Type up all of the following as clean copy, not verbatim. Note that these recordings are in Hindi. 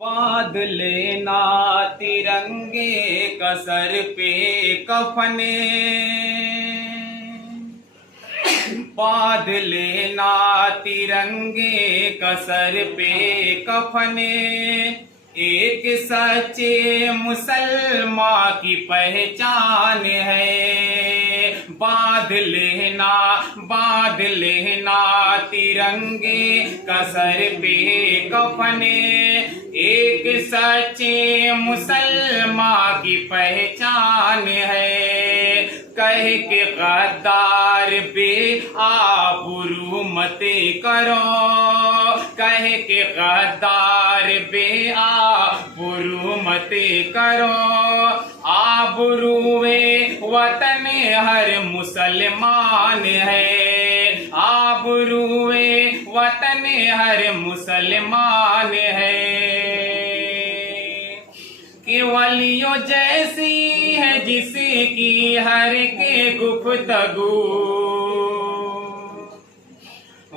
बांध लेना तिरंगे का सर पे कफने, बांध लेना तिरंगे का सर पे कफने। एक सच्चे मुसलमान की पहचान है। बांध लेना तिरंगे का सर पे कफने। एक सच्चे मुसलमान की पहचान है। कह के गद्दार बे आबरू मत करो, कह के गद्दार बे आबरू मत करो। आबरूए वतन हर मुसलमान है, आबरूए वतन हर मुसलमान है। केवलियों जैसी है जिसकी हर के गुफ्तगू,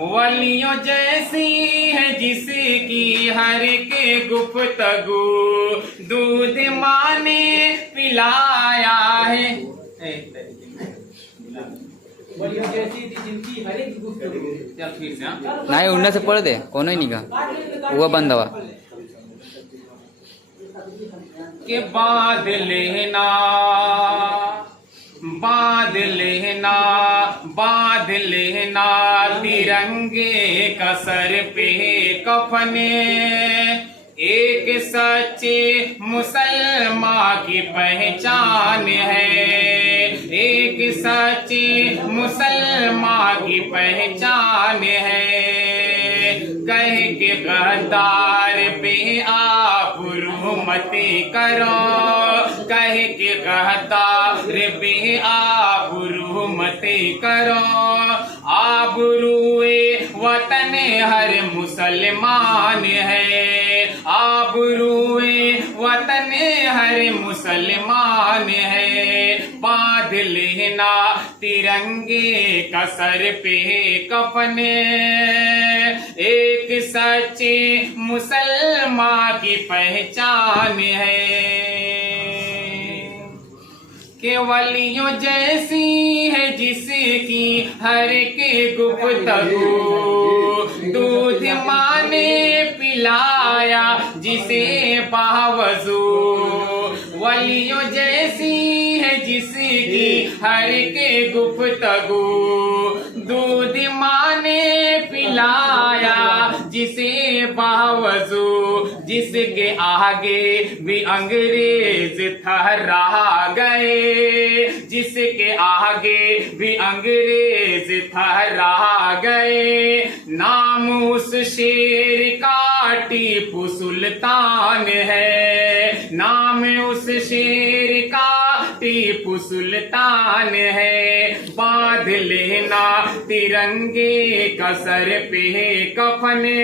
वलियों जैसी है जिसकी हर के गुफ्तगू। दूध माँ ने पिलाया है, वलियों जैसी थी जिनकी हर एक गुफ्तगू। चल फिर से नहीं उड़ने से पढ़ दे, कौन ही नहीं का वो बंद हुआ के बांध लेना, बांध लेना, बांध लेना तिरंगे का सर पे कफने। एक सच्चे मुसलमान की पहचान है, एक सच्चे मुसलमान की पहचान है। कह के गद्दार बे आबरू मत करो, कह के गद्दार बे आबरू मत करो। आबरूए वतन हर मुसलमान है, आबरूए वतन हर मुसलमान है। बांध लेना तिरंगे का सर पे कफने। एक सच्चे मुसलमान की पहचान है। केवलियों जैसी है जिसकी हर के गुफ्तगू। दूध माँ ने पिलाया जिसे बावजू। वलियों जैसी है जिसकी हर के गुफ्तगू। दूध माँ ने पिलाया जिसे बावजू। जिसके आगे भी अंग्रेज थर्रा गए, जिसके आगे भी अंग्रेज थर्रा गए। नाम उस शेर का टीपू सुल्तान है, नाम उस शेर का टीपू सुल्तान है। बांध लेना तिरंगे का सर पे कफने।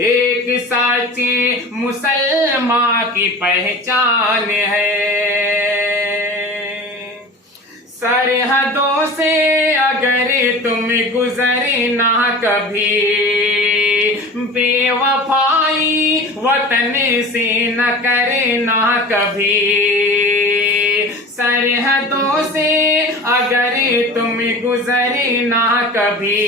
एक सच्चे मुसलमान की पहचान है। सरहदों से अगर तुम गुजरे ना कभी, बेवफाई वतन से न करे ना कभी। सरहदों से अगर तुम गुजरे ना कभी,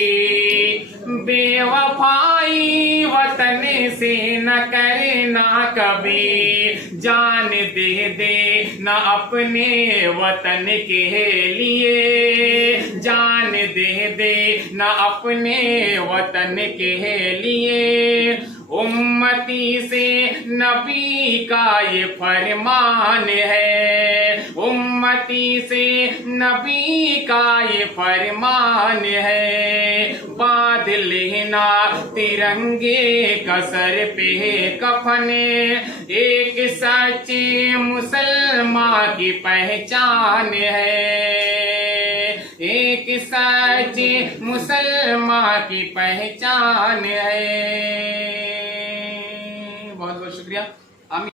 बेवफाई वतन से न करे ना कभी। जान दे दे न अपने वतन के लिए, जान दे दे न अपने वतन के लिए। उम्मती से नबी का ये फरमान है, उम्मती से नबी का ये फरमान है। बांध लेना तिरंगे का सर पे कफने। एक सच्चे मुसलमान की पहचान है, एक सच्चे मुसलमान की पहचान है।